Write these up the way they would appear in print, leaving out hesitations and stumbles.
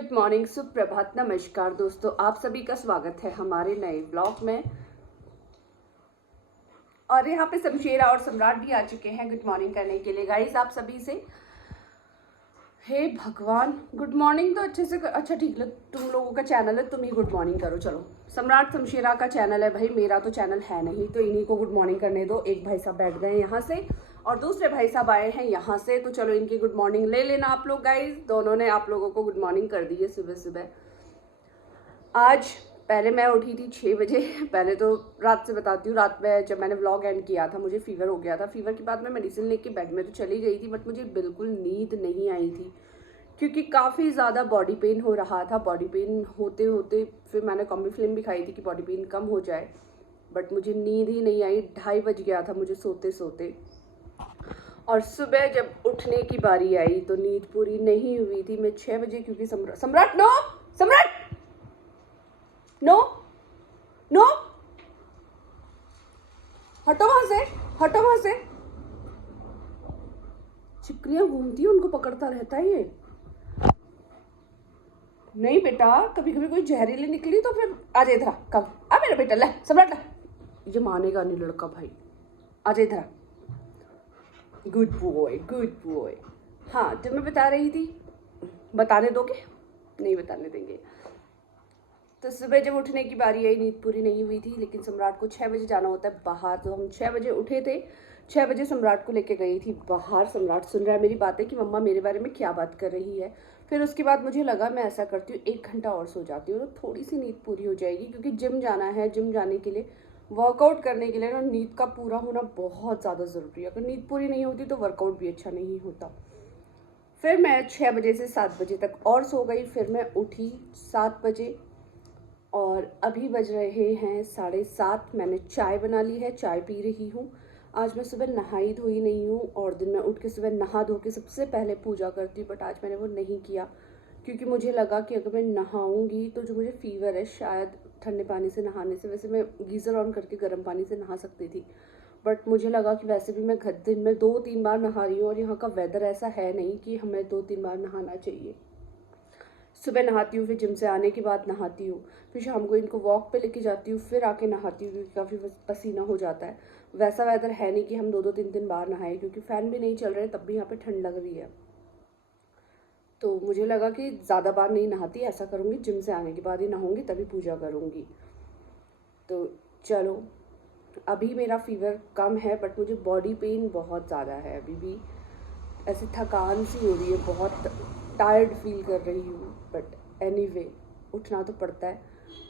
Good morning, सुप्रभात, नमस्कार दोस्तों, आप सभी का स्वागत है हमारे नए ब्लॉग में। और यहाँ पे शमशेरा और सम्राट भी आ चुके हैं गुड मॉर्निंग करने के लिए। गाइस आप सभी से हे भगवान, गुड मॉर्निंग तो अच्छे से अच्छा ठीक लग, तुम लोगों का चैनल है, तुम ही गुड मॉर्निंग करो। चलो, सम्राट शमशेरा का चैनल है भाई, मेरा तो चैनल है नहीं, तो इन्हीं को गुड मॉर्निंग करने दो। एक भाई साहब बैठ गए यहाँ से और दूसरे भाई साहब आए हैं यहाँ से, तो चलो इनकी गुड मॉर्निंग ले लेना आप लोग। गाइस दोनों ने आप लोगों को गुड मॉर्निंग कर दी है सुबह सुबह। आज पहले मैं उठी थी 6 बजे। पहले तो रात से बताती हूँ, रात में जब मैंने व्लॉग एंड किया था मुझे फीवर हो गया था। फीवर के बाद मैं मेडिसिन लेके बेड में तो चली गई थी, बट मुझे बिल्कुल नींद नहीं आई थी क्योंकि काफ़ी ज़्यादा बॉडी पेन हो रहा था। बॉडी पेन होते होते फिर मैंने कॉम्बीफ्लिम भी खाई थी कि बॉडी पेन कम हो जाए, बट मुझे नींद ही नहीं आई। 2:30 बज गया था मुझे सोते सोते। और सुबह जब उठने की बारी आई तो नींद पूरी नहीं हुई थी। मैं 6 बजे, क्योंकि सम्राट नो, सम्राट नो नो, हटो वहां से, हटो वहां से। चिपकलियां घूमती है, उनको पकड़ता रहता है ये। नहीं बेटा, कभी कभी कोई जहरीली निकली तो फिर आ जाए इधर। कब आ मेरा बेटा, ले सम्राट ले। ये मानेगा नहीं लड़का भाई, आ जाए इधर। Good boy, good boy. हाँ, जो मैं बता रही थी, बताने दोगे? नहीं बताने देंगे। तो सुबह जब उठने की बारी आई, नींद पूरी नहीं हुई थी, लेकिन सम्राट को 6 बजे जाना होता है बाहर, तो हम 6 बजे उठे थे। 6 बजे सम्राट को लेके गई थी बाहर। सम्राट सुन रहा है मेरी बातें कि मम्मा मेरे बारे में क्या बात कर रही है। फिर उसके बाद मुझे लगा मैं ऐसा करती हूँ, 1 घंटा और सो जाती हूँ तो थोड़ी सी नींद पूरी हो जाएगी, क्योंकि जिम जाना है। जिम जाने के लिए, वर्कआउट करने के लिए ना, नींद का पूरा होना बहुत ज़्यादा ज़रूरी है। अगर नींद पूरी नहीं होती तो वर्कआउट भी अच्छा नहीं होता। फिर मैं 6 बजे से 7 बजे तक और सो गई। फिर मैं उठी 7 बजे और अभी बज रहे हैं 7:30। मैंने चाय बना ली है, चाय पी रही हूँ। आज मैं सुबह नहाई धोई नहीं हूँ, और दिन में उठ के सुबह नहा धो के सबसे पहले पूजा करती हूँ, बट आज मैंने वो नहीं किया क्योंकि मुझे लगा कि अगर मैं नहाऊंगी तो जो मुझे फीवर है, शायद ठंडे पानी से नहाने से, वैसे मैं गीज़र ऑन करके गर्म पानी से नहा सकती थी, बट मुझे लगा कि वैसे भी मैं दिन में 2-3 बार नहा रही हूँ और यहाँ का वेदर ऐसा है नहीं कि हमें 2-3 बार नहाना चाहिए। सुबह नहाती हूँ, फिर जिम से आने के बाद नहाती हूँ, फिर शाम को इनको वॉक पे लेके जाती हूँ, फिर आके नहाती हूँ क्योंकि काफ़ी पसीना हो जाता है। वैसा वेदर है नहीं कि हम 2-2 3 बार नहाएं, क्योंकि फ़ैन भी नहीं चल रहे, तब भी यहाँ पे ठंड लग रही है। तो मुझे लगा कि ज़्यादा बार नहीं नहाती, ऐसा करूँगी जिम से आने के बाद ही नहाऊँगी, तभी पूजा करूँगी। तो चलो, अभी मेरा फीवर कम है, बट मुझे बॉडी पेन बहुत ज़्यादा है अभी भी। ऐसी थकान सी हो रही है, बहुत टायर्ड फील कर रही हूँ, बट एनीवे उठना तो पड़ता है।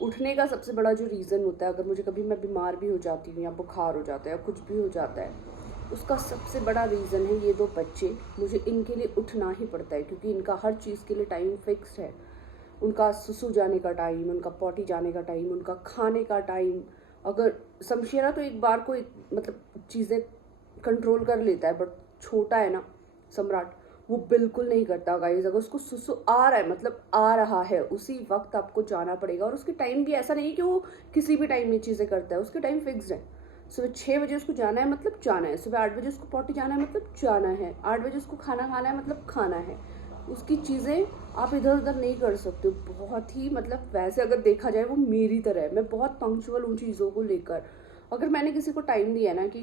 उठने का सबसे बड़ा जो रीज़न होता है, अगर मुझे कभी मैं बीमार भी हो जाती हूँ या बुखार हो जाता है या कुछ भी हो जाता है, उसका सबसे बड़ा रीज़न है ये 2 बच्चे। मुझे इनके लिए उठना ही पड़ता है, क्योंकि इनका हर चीज़ के लिए टाइम फिक्स्ड है। उनका सुसु जाने का टाइम, उनका पॉटी जाने का टाइम, उनका खाने का टाइम। अगर शमशेरा तो एक बार को मतलब चीज़ें कंट्रोल कर लेता है, बट छोटा है ना सम्राट, वो बिल्कुल नहीं करता गाइज। अगर उसको सुसु आ रहा है, मतलब आ रहा है, उसी वक्त आपको जाना पड़ेगा। और उसके टाइम भी ऐसा नहीं है कि वो किसी भी टाइम में चीज़ें करता है, उसके टाइम फिक्स्ड है। सुबह 6 बजे उसको जाना है मतलब जाना है, सुबह 8 बजे उसको पॉटी जाना है मतलब जाना है, 8 बजे उसको खाना खाना है मतलब खाना है। उसकी चीज़ें आप इधर उधर नहीं कर सकते। बहुत ही मतलब, वैसे अगर देखा जाए वो मेरी तरह है, मैं बहुत पंक्चुअल हूँ चीज़ों को लेकर। अगर मैंने किसी को टाइम दिया ना कि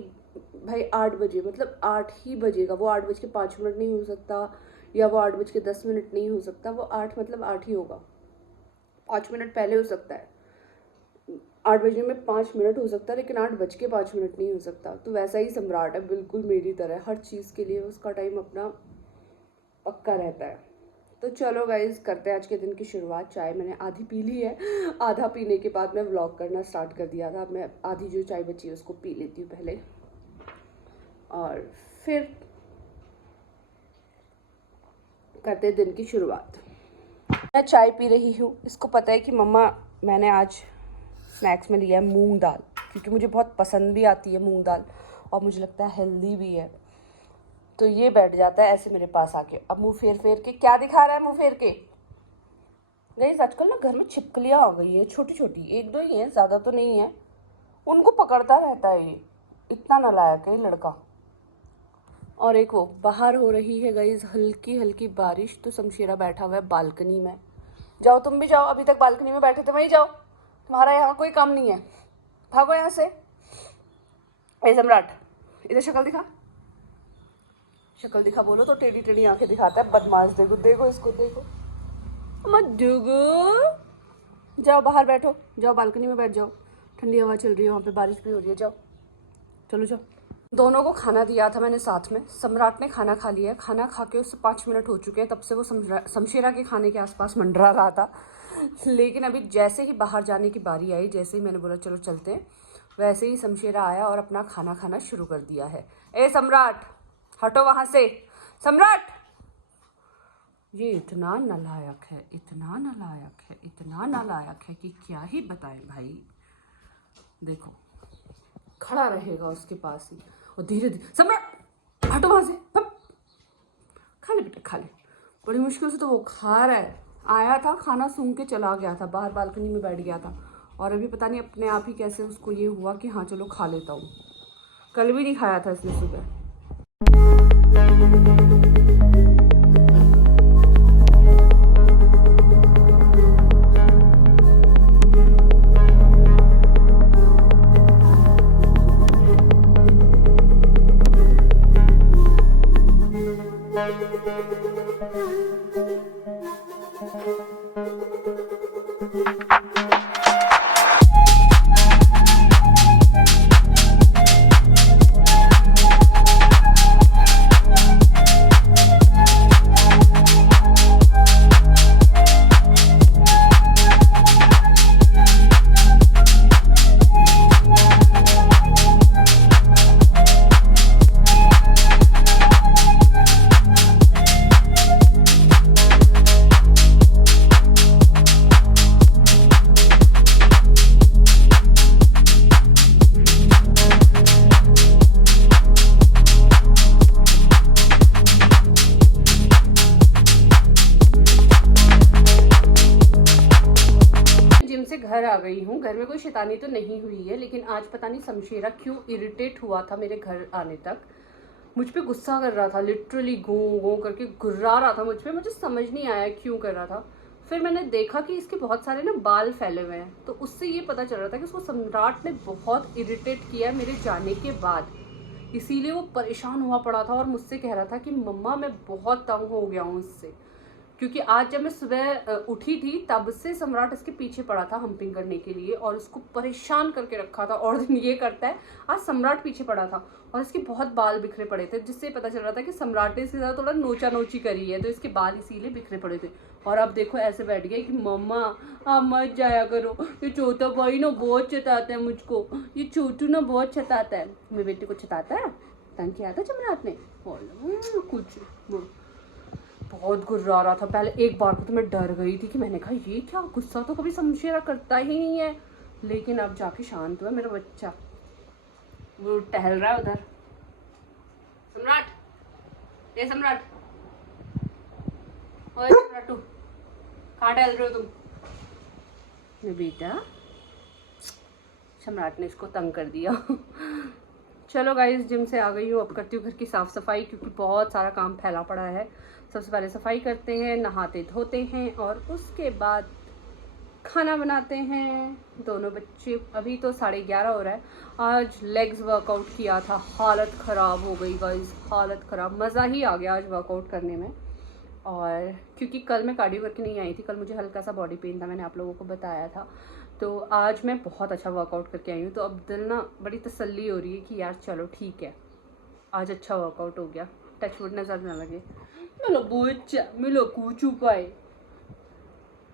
भाई 8 बजे, मतलब 8 ही बजेगा, वो 8:05 नहीं हो सकता, या वो 8:10 नहीं हो सकता, वो 8 मतलब 8 ही होगा। 5 मिनट पहले हो सकता है, 8 बजे में 5 मिनट हो सकता है, लेकिन 8:05 नहीं हो सकता। तो वैसा ही सम्राट है, बिल्कुल मेरी तरह, हर चीज़ के लिए उसका टाइम अपना पक्का रहता है। तो चलो गाइज, करते हैं आज के दिन की शुरुआत। चाय मैंने आधी पी ली है, आधा पीने के बाद मैं व्लॉग करना स्टार्ट कर दिया था। अब मैं आधी जो चाय बची है उसको पी लेती हूँ पहले, और फिर करते हैं दिन की शुरुआत। मैं चाय पी रही हूँ। इसको पता है कि मम्मा, मैंने आज स्नैक्स में लिया है मूंग दाल, क्योंकि मुझे बहुत पसंद भी आती है मूंग दाल, और मुझे लगता है हेल्दी भी है। तो ये बैठ जाता है ऐसे मेरे पास आके। अब मुंह फेर फेर के क्या दिखा रहा है, मुंह फेर के। गाइस आजकल ना घर में छिपकलियाँ आ गई है, छोटी छोटी, 1-2 ही हैं, ज़्यादा तो नहीं है। उनको पकड़ता रहता है ये, इतना नालायक है ये लड़का। और एक वो बाहर हो रही है गाइस हल्की हल्की बारिश, तो शमशेरा बैठा हुआ है बालकनी में। जाओ तुम भी जाओ, अभी तक बालकनी में बैठे थे, वहीं जाओ, तुम्हारा यहाँ कोई काम नहीं है, भागो यहाँ से। ए सम्राट, इधर शक्ल दिखा, शक्ल दिखा बोलो तो टेढ़ी टेढ़ी आंखें दिखाता है, बदमाश। देखो देखो इसको, देखो मत डुगो। जाओ बाहर बैठो, जाओ बालकनी में बैठ जाओ, ठंडी हवा चल रही है, वहाँ पे बारिश भी हो रही है, जाओ चलो जाओ। दोनों को खाना दिया था मैंने साथ में। सम्राट ने खाना खा लिया, खाना खा के उससे 5 मिनट हो चुके हैं, तब से वो शमशेरा के खाने के आसपास मंडरा रहा था। लेकिन अभी जैसे ही बाहर जाने की बारी आई, जैसे ही मैंने बोला चलो चलते हैं, वैसे ही शमशेरा आया और अपना खाना खाना शुरू कर दिया है। ए सम्राट, हटो वहाँ से, सम्राट। ये इतना नालायक है, इतना नालायक है, इतना नालायक है कि क्या ही बताएं भाई। देखो खड़ा रहेगा उसके पास ही, और धीरे धीरे, सम्राट हटो वहां से, खा ले बेटा खा ले। बड़ी मुश्किल से तो वो खा रहा है, आया था खाना सूंघ के चला गया था, बाहर बालकनी में बैठ गया था, और अभी पता नहीं अपने आप ही कैसे उसको ये हुआ कि हाँ चलो खा लेता हूँ। कल भी नहीं खाया था इसने सुबह। घर आ गई हूँ। घर में कोई शैतानी तो नहीं हुई है, लेकिन आज पता नहीं शमशेरा क्यों इरिटेट हुआ था मेरे घर आने तक। मुझ पे गुस्सा कर रहा था, लिटरली गूं गूं करके घुर्रा रहा था मुझ पे। मुझे समझ नहीं आया क्यों कर रहा था। फिर मैंने देखा कि इसके बहुत सारे ना बाल फैले हुए हैं, तो उससे ये पता चल रहा था कि उसको सम्राट ने बहुत इरिटेट किया मेरे जाने के बाद, इसीलिए वो परेशान हुआ पड़ा था और मुझसे कह रहा था कि मम्मा मैं बहुत तंग हो गया हूँ इससे। क्योंकि आज जब मैं सुबह उठी थी तब से सम्राट इसके पीछे पड़ा था हम्पिंग करने के लिए, और उसको परेशान करके रखा था। और दिन ये करता है, आज सम्राट पीछे पड़ा था और इसके बहुत बाल बिखरे पड़े थे, जिससे पता चल रहा था कि सम्राट ने इसके साथ थोड़ा नोचा नोची करी है, तो इसके बाल इसीलिए बिखरे पड़े थे। और अब देखो ऐसे बैठ गया कि मम्मा आप मत जाया करो, ये छोटा भाई ना बहुत सताता है मुझको, ये छोटू ना बहुत सताता है। मेरे बेटे को सताता है, तंग किया था सम्राट ने, कुछ बहुत गुर्रा रहा था। पहले एक बार को तो मैं डर गई थी कि मैंने कहा ये क्या, गुस्सा तो कभी शमशेरा करता ही नहीं है। लेकिन अब जाके शांत हुआ मेरा बच्चा, वो टहल रहा है उधर। सम्राट, ये सम्राट, ओए सम्राटू, कहाँ टहल रहे हो तुम? ये बेटा, सम्राट ने इसको तंग कर दिया। चलो गाइस, जिम से आ गई हूँ, अब करती हूँ घर की साफ़ सफाई, क्योंकि बहुत सारा काम फैला पड़ा है। सबसे पहले सफाई करते हैं, नहाते धोते हैं, और उसके बाद खाना बनाते हैं। दोनों बच्चे, अभी तो 11:30 हो रहा है। आज लेग्स वर्कआउट किया था, हालत ख़राब हो गई गाइस, हालत ख़राब। मज़ा ही आ गया आज वर्कआउट करने में। और क्योंकि कल मैं कार्डियो करके नहीं आई थी, कल मुझे हल्का सा बॉडी पेन था, मैंने आप लोगों को बताया था। तो आज मैं बहुत अच्छा वर्कआउट करके आई हूँ, तो अब दिल ना बड़ी तसल्ली हो रही है कि यार चलो ठीक है, आज अच्छा वर्कआउट हो गया, टचवुड नज़र ना लगे। मिलो बच्चा, मिलो कूचू पाए।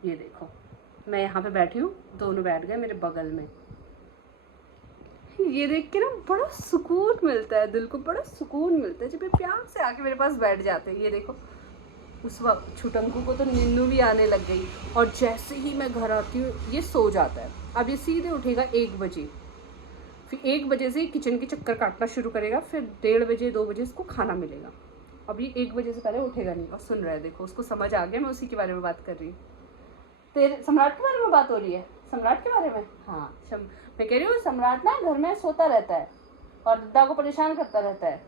ये देखो मैं यहाँ पे बैठी हूँ, दोनों बैठ गए मेरे बगल में। ये देख के ना बड़ा सुकून मिलता है, दिल को बड़ा सुकून मिलता है जब ये प्यार से आके मेरे पास बैठ जाते हैं। ये देखो, उस वक्त छुटंकू को तो नींद भी आने लग गई, और जैसे ही मैं घर आती हूँ ये सो जाता है। अब ये सीधे उठेगा 1 बजे, फिर 1 बजे से किचन के चक्कर काटना शुरू करेगा, फिर 1:30 बजे 2 बजे इसको खाना मिलेगा। अब ये 1 बजे से पहले उठेगा नहीं। और सुन रहा है, देखो उसको समझ आ गया मैं उसी के बारे में बात कर रही हूँ। तेरे सम्राट के बारे में बात हो रही है, सम्राट के बारे में। हाँ, मैं कह रही हूँ सम्राट ना घर में सोता रहता है और दादा को परेशान करता रहता है।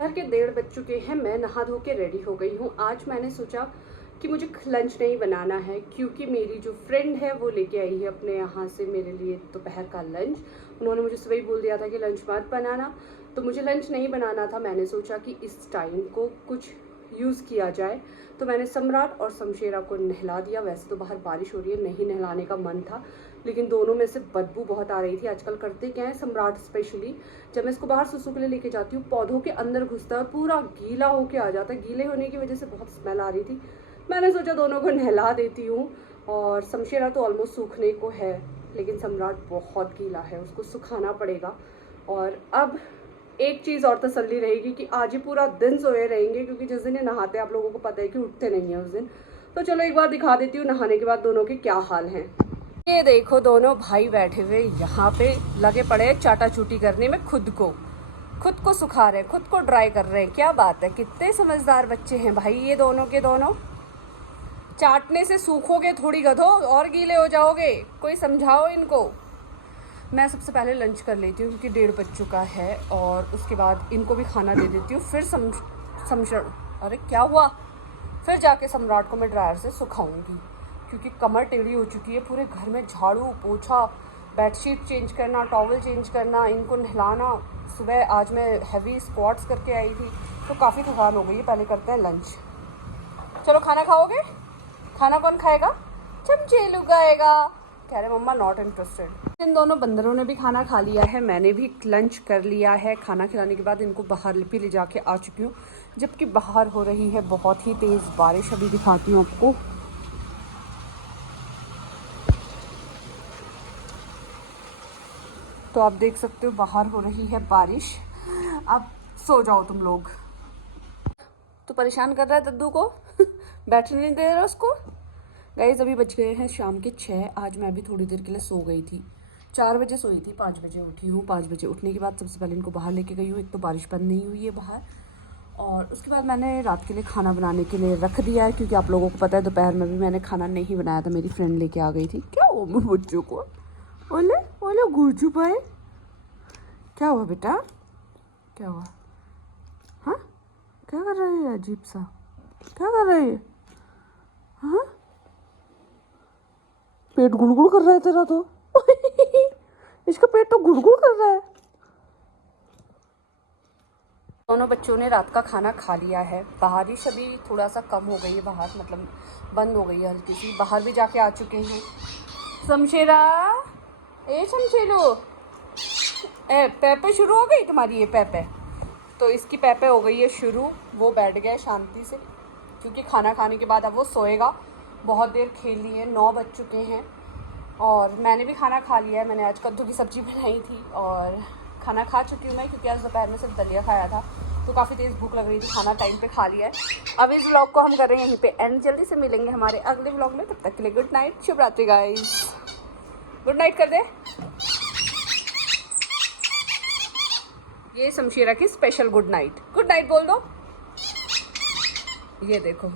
घर के 1:30 बज चुके हैं, मैं नहा धो के रेडी हो गई हूँ। आज मैंने सोचा कि मुझे लंच नहीं बनाना है, क्योंकि मेरी जो फ्रेंड है वो लेके आई है अपने यहाँ से मेरे लिए दोपहर का लंच। उन्होंने मुझे सुबह ही बोल दिया था कि लंच मत बनाना, तो मुझे लंच नहीं बनाना था। मैंने सोचा कि इस टाइम को कुछ यूज़ किया जाए, तो मैंने सम्राट और शमशेरा को नहला दिया। वैसे तो बाहर बारिश हो रही है, नहीं नहलाने का मन था, लेकिन दोनों में से बदबू बहुत आ रही थी। आजकल करते क्या है, सम्राट स्पेशली, जब मैं इसको बाहर सुसु के लिए लेके जाती हूँ, पौधों के अंदर घुसता है और पूरा गीला होके आ जाता है। गीले होने की वजह से बहुत स्मेल आ रही थी। मैंने सोचा दोनों को नहला देती हूँ। और शमशेरा तो ऑलमोस्ट सूखने को है, लेकिन सम्राट बहुत गीला है, उसको सुखाना पड़ेगा। और अब एक चीज़ और तसल्ली रहेगी कि आज ही पूरा दिन सोए रहेंगे, क्योंकि जिस दिन ये नहाते हैं आप लोगों को पता है कि उठते नहीं हैं उस दिन। तो चलो एक बार दिखा देती हूँ नहाने के बाद दोनों के क्या हाल हैं। ये देखो दोनों भाई बैठे हुए यहाँ पे लगे पड़े चाटा चूटी करने में, खुद को सुखा रहे हैं, खुद को ड्राई कर रहे हैं। क्या बात है, कितने समझदार बच्चे हैं भाई ये दोनों के दोनों। चाटने से सूखोगे थोड़ी गधो, और गीले हो जाओगे, कोई समझाओ इनको। मैं सबसे पहले लंच कर लेती हूँ क्योंकि 1:30 बज चुका है, और उसके बाद इनको भी खाना दे देती हूँ। फिर अरे क्या हुआ, फिर जाके सम्राट को मैं ड्रायर से सुखाऊंगी, क्योंकि कमर टेढ़ी हो चुकी है। पूरे घर में झाड़ू पोछा, बेडशीट चेंज करना, टॉवल चेंज करना, इनको नहलाना। सुबह आज मैं हैवी स्क्वाट्स करके आई थी, तो काफ़ी थकान हो गई है। पहले करते हैं लंच। चलो खाना खाओगे? खाना कौन खाएगा? चमचेलू खाएगा। कह रहे मम्मा नॉट इंटरेस्टेड। इन दोनों बंदरों ने भी खाना खा लिया है, मैंने भी लंच कर लिया है। खाना खिलाने के बाद इनको बाहर भी ले जाके आ चुकी हूँ, जबकि बाहर हो रही है बहुत ही तेज़ बारिश। अभी दिखाती हूँ आपको। तो आप देख सकते हो बाहर हो रही है बारिश। अब सो जाओ तुम लोग। तो परेशान कर रहा है दद्दू को बैठने नहीं दे रहा उसको। गाइस अभी बज गए हैं शाम के 6। आज मैं भी थोड़ी देर के लिए सो गई थी। 4 बजे सोई थी, 5 बजे उठी हूँ। 5 बजे उठने के बाद सबसे पहले इनको बाहर लेके गई हूँ। एक तो बारिश बंद नहीं हुई है बाहर, और उसके बाद मैंने रात के लिए खाना बनाने के लिए रख दिया है, क्योंकि आप लोगों को पता है दोपहर में भी मैंने खाना नहीं बनाया था, मेरी फ्रेंड लेके आ गई थी। क्या हुआ मेरे बच्चों को? ओले ओले गुरजू भाई, क्या हुआ बेटा, क्या हुआ? हाँ क्या कर रहे हैं, अजीब सा क्या कर रहे हैं? हाँ पेट गुड़गुड़ कर रहा है तेरा तो इसका पेट तो गुड़गुड़ कर रहा है। दोनों बच्चों ने रात का खाना खा लिया है। बारिश अभी थोड़ा सा कम हो गई है बाहर, मतलब बंद हो गई है हल्की सी। बाहर भी जाके आ चुके हैं। शमशेरा, ए शमशेलो, ए पैपे शुरू हो गई तुम्हारी, ये पैपे तो इसकी पैपे हो गई है शुरू। वो बैठ गया शांति से, क्योंकि खाना खाने के बाद अब वो सोएगा। बहुत देर खेल ली है, 9 बज चुके हैं। और मैंने भी खाना खा लिया है। मैंने आज कद्दू की सब्ज़ी बनाई थी और खाना खा चुकी हूँ मैं, क्योंकि आज दोपहर में सिर्फ दलिया खाया था, तो काफ़ी तेज़ भूख लग रही थी। खाना टाइम पे खा लिया है। अब इस व्लॉग को हम कर रहे हैं यहीं पे एंड। जल्दी से मिलेंगे हमारे अगले व्लॉग में, तब तक के लिए गुड नाइट, शुभ रात्रि गाइस। गुड नाइट कर दे। ये शमशेरा की special good night. Good night बोल दो। ये देखो।